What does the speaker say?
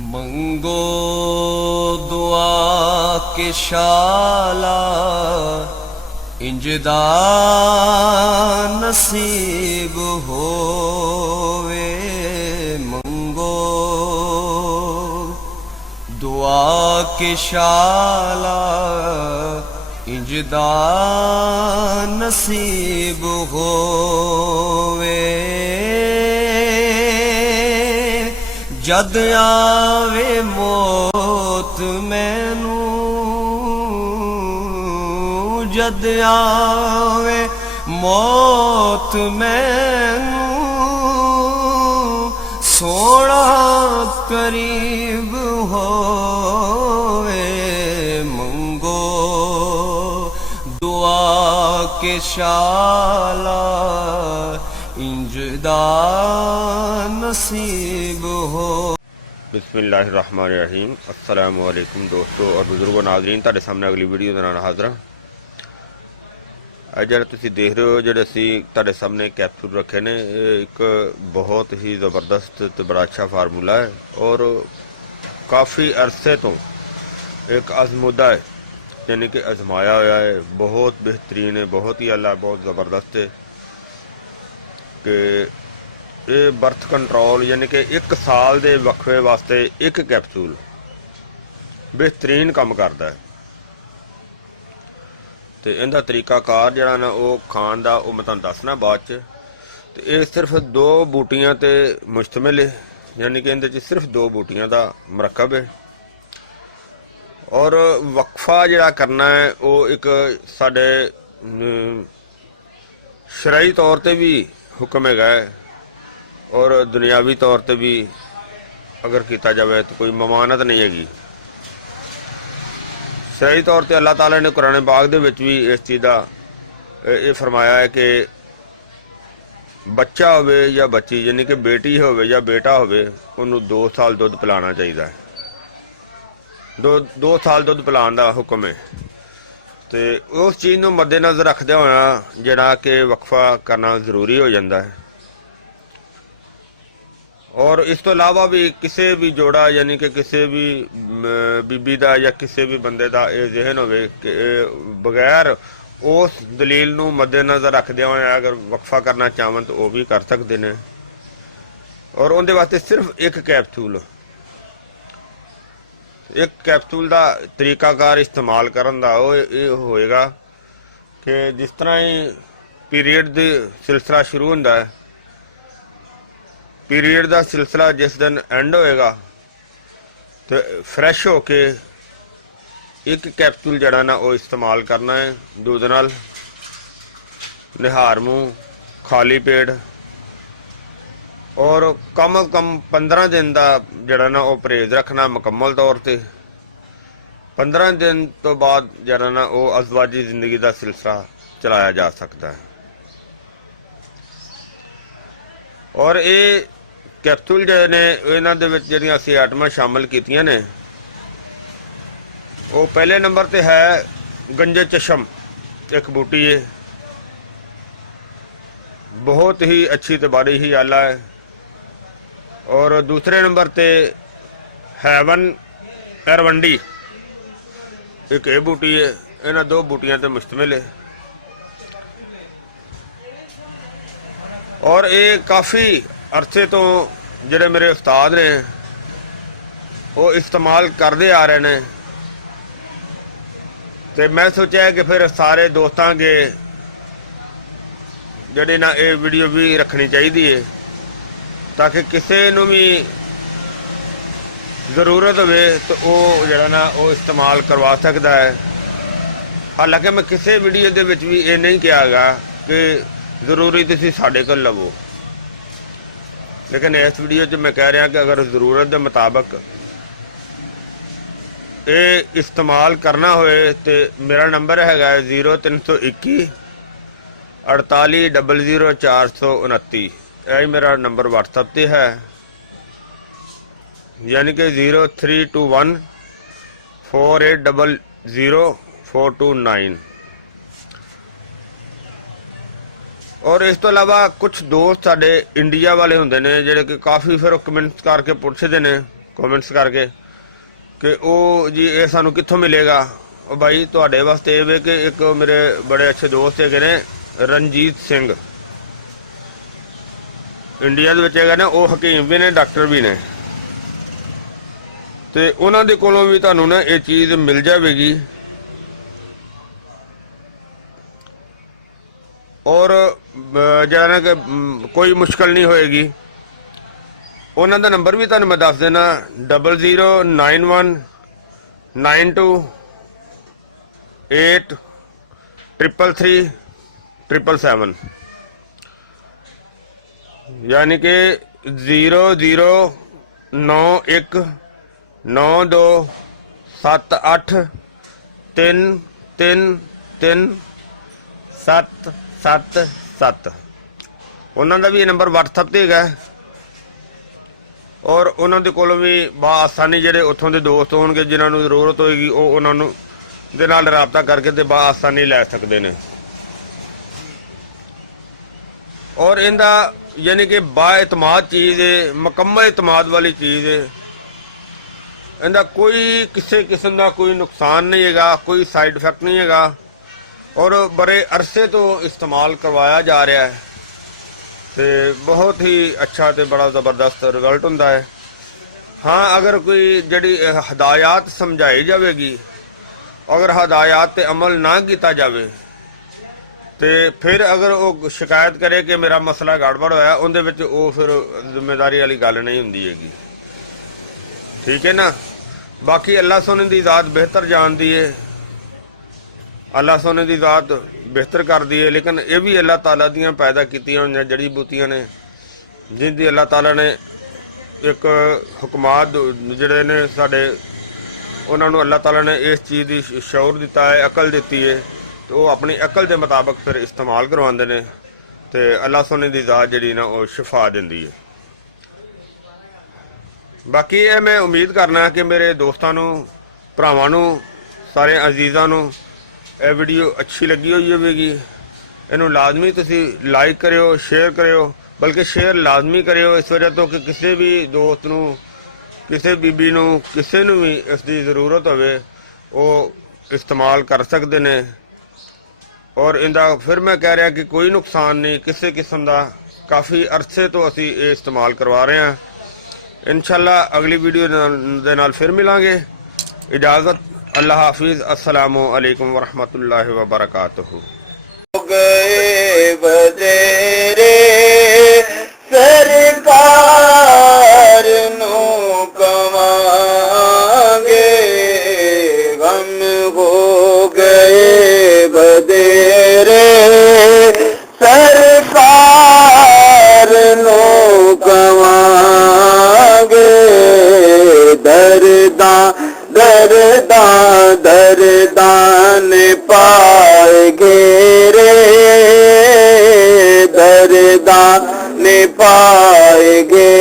मंगो दुआ के शाला इंजदा नसीब होवे। मंगो दुआ के शाला इंजदा नसीब होवे। जद आवे मौत मैनू, जद आवे मौत मैनू, सोना करीब होवे। मंगो दुआ के शाला इंजदा नसीब हो। बिस्मिल्लाहिर्रहमानिर्रहीम। अस्सलामु अलैकुम दोस्तों और बुजुर्गों, नाज़रीन, तुहाडे सामने अगली वीडियो दे नाल हाज़र हां। अज तुसीं देख रहे हो जिहड़े असीं तुहाडे सामने कैप्सूल रखे ने, एक बहुत ही ज़बरदस्त ते बड़ा अच्छा फार्मूला है और काफ़ी अरसे तो एक आजमुदा है, यानी कि आजमाया होया है। बहुत बेहतरीन है, बहुत ही अला, बहुत ज़बरदस्त है कि ये बर्थ कंट्रोल यानी कि 1 साल के वक्फे वास्ते एक कैप्सूल बेहतरीन काम करता है। तो इनका तरीकाकार जरा ना वो खान का वो मैं तुहानूं दसना बाद च। तो ये सिर्फ 2 बूटियां ते मुश्तमिल है, यानी कि इहदे सिर्फ 2 बूटियां का मरकब है। और वक्फा जरा करना है वो एक साडे शरई तौर पर भी हुक्म है और दुनियावी तौर पर भी अगर किया जाए तो कोई ममानत नहीं हैगी। शरई तौर पर अल्लाह ताला ने कुरान पाक दे विच भी इस चीज़ का ये फरमाया है कि बच्चा होवे या बच्ची, यानी कि बेटी होवे या बेटा होवे, उन्होंने 2 साल दुध पिलाना चाहिए है। 2 साल दुध पिलाने का हुक्म है। तो उस चीज़ को मद्देनज़र रखते हुए जरा कि वक्फा करना जरूरी हो जाता है। और इस तो इलावा भी किसी भी जोड़ा यानी कि किसी भी बीबी का या किसी भी बंदे का यह जहन होवे कि बगैर उस दलील नूं मद्देनज़र रखते हुए अगर वक्फा करना चाहन तो वह भी कर सकते हैं। और उनके वास्ते सिर्फ एक कैप्सूल का तरीकाकार इस्तेमाल करन दा ये होएगा कि जिस तरह ही पीरीयड दा सिलसिला शुरू होंदा है, पीरीयड का सिलसिला जिस दिन एंड होएगा तो फ्रैश होके एक कैप्सूल जड़ा ना वो इस्तेमाल करना है। दूध नाल निहार मुँह, खाली पेट, और कम अज कम 15 दिन का जड़ा ना वो परहेज रखना मुकम्मल तौर पर। 15 दिन तो बाद जड़ा ना वो अज़वाजी जिंदगी का सिलसिला चलाया जा सकता है। और ये कैप्सूल जो ने इन्हां दे विच जिहड़ियां असीं आइटमां शामिल कीतियां ने, वो पहले नंबर ते है गंजे चशम, एक बूटी है, बहुत ही अच्छी तो बड़ी ही आला है। और दूसरे नंबर ते हैवन एरवंडी, एक ये बूटी है। इन्हां 2 बूटियां ते मुश्तमिल है। और ये काफ़ी अरसे तो जिहड़े मेरे उस्ताद ने वो इस्तेमाल करते आ रहे हैं। तो मैं सोचा कि फिर सारे दोस्तों के जिहड़ी ना ये वीडियो भी रखनी चाहिए है ताकि किसी नूं भी ज़रूरत होवे तो वो जिहड़ा ना वो इस्तेमाल करवा सकता है। हालांकि मैं किसी वीडियो दे विच भी ये नहीं कहा कि जरूरी तुसीं साडे कोल लवो, लेकिन इस वीडियो च मैं कह रहा कि अगर जरूरत के मुताबिक ये इस्तेमाल करना होए तो मेरा नंबर है 0321 48 00 429। यही मेरा नंबर व्हाट्सएप पर है, यानी कि 0321 4800 429। और इस तो इलावा कुछ दोस्त साडे इंडिया वाले होंदे ने जिहड़े कि काफ़ी फिर कमेंट्स करके पुछदे ने कमेंट्स करके कि वो जी ये सानू कित्थों मिलेगा। ਉਹ भाई ਤੁਹਾਡੇ वास्ते ਇਹ ਵੇ कि एक मेरे बड़े अच्छे दोस्त है ने रणजीत सिंह इंडिया ਦੇ ਵਿੱਚ ਹੈਗਾ ਨੇ, ਉਹ ਹਕੀਮ ਵੀ ਨੇ ਡਾਕਟਰ ਵੀ ਨੇ, ਤੇ ਉਹਨਾਂ ਦੇ ਕੋਲੋਂ ਵੀ ਤੁਹਾਨੂੰ ਨਾ ਇਹ ਚੀਜ਼ ਮਿਲ ਜਾਵੇਗੀ। और ਜਿਹੜਾ ਨਾ ਕਿ ਕੋਈ ਮੁਸ਼ਕਲ ਨਹੀਂ ਹੋਏਗੀ। ਉਹਨਾਂ ਦਾ ਨੰਬਰ ਵੀ ਤੁਹਾਨੂੰ ਮੈਂ ਦੱਸ ਦੇਣਾ 009192833377 यानी कि 009292333377 ਉਹਨਾਂ ਦਾ ਵੀ ਇਹ ਨੰਬਰ WhatsApp ਤੇ ਹੈਗਾ। और उन्होंने कोलों भी बआसानी ਜਿਹੜੇ ਉੱਥੋਂ ਦੇ ਦੋਸਤ ਹੋਣਗੇ ਜਿਨ੍ਹਾਂ ਨੂੰ ਜ਼ਰੂਰਤ ਹੋਏਗੀ ਉਹ ਉਹਨਾਂ ਨੂੰ ਦੇ ਨਾਲ ਰਾਬਤਾ ਕਰਕੇ ਤੇ ਬਆਸਾਨੀ ਲੈ ਸਕਦੇ ਨੇ। और इनका यानी कि बाएतमाद चीज़ है, मुकम्मल एतमाद वाली चीज़ है। इनका कोई किसी किस्म का कोई नुकसान नहीं हैगा, कोई साइड इफेक्ट नहीं हैगा और बड़े अरसे तो इस्तेमाल करवाया जा रहा है तो बहुत ही अच्छा तो बड़ा ज़बरदस्त रिजल्ट होंदा है। हाँ अगर कोई जड़ी हदायत समझाई जाएगी, अगर हदायत ते अमल ना किया जाए तो फिर अगर वो शिकायत करे कि मेरा मसला गड़बड़ होया उनदे विच वो फिर जिम्मेदारी वाली गल नहीं हुंदी हैगी। ठीक है ना। बाकी अल्लाह सोने की ज़ात बेहतर जानती है, अल्लाह सोने की ज़ात बेहतर करती है, लेकिन ये भी अल्लाह ताला दियां पैदा कीतियां होईयां जड़ी बूटियां ने जिनकी अल्लाह ताला ने एक हुकमात जिहड़े ने साडे उन्हां नूं अल्लाह ताला ने इस चीज़ की शऊर दिता है, अकल दी है, तो वो अपनी अकल के मुताबिक फिर इस्तेमाल करवाते हैं तो अल्लाह सोने की ज़ात जी ना वो शिफा देंदी है। बाकी ये मैं उम्मीद करना कि मेरे दोस्तों भरावां नूं सारे अजीज़ां नूं ये वीडियो अच्छी लगी हुई होगी। इनू लाजमी तुसी लाइक करियो, शेयर करियो, बल्कि शेयर लाजमी करियो इस वजह तो कि किसी भी दोस्त नूं किसी बीबी नूं किसी नूं भी इसकी ज़रूरत होवे वो इस्तेमाल कर सकते हैं। और इनका फिर मैं कह रहा कि कोई नुकसान नहीं किसी किस्म का, काफ़ी अरसे तो असी ये इस्तेमाल करवा रहे हैं। इंशाल्लाह अगली वीडियो दे नाल फिर मिलांगे। इजाज़त, अल्लाह हाफिज़, अस्सलामु अलैकुम वरहमतुल्लाहि वबरकातुहू। गए बदेरे सरकार नो कमांगे, गम हो गए बदेरे सरकार नो कमांगे, दरदा दरदा दरदान पाएगे रे, दरदान पाएगे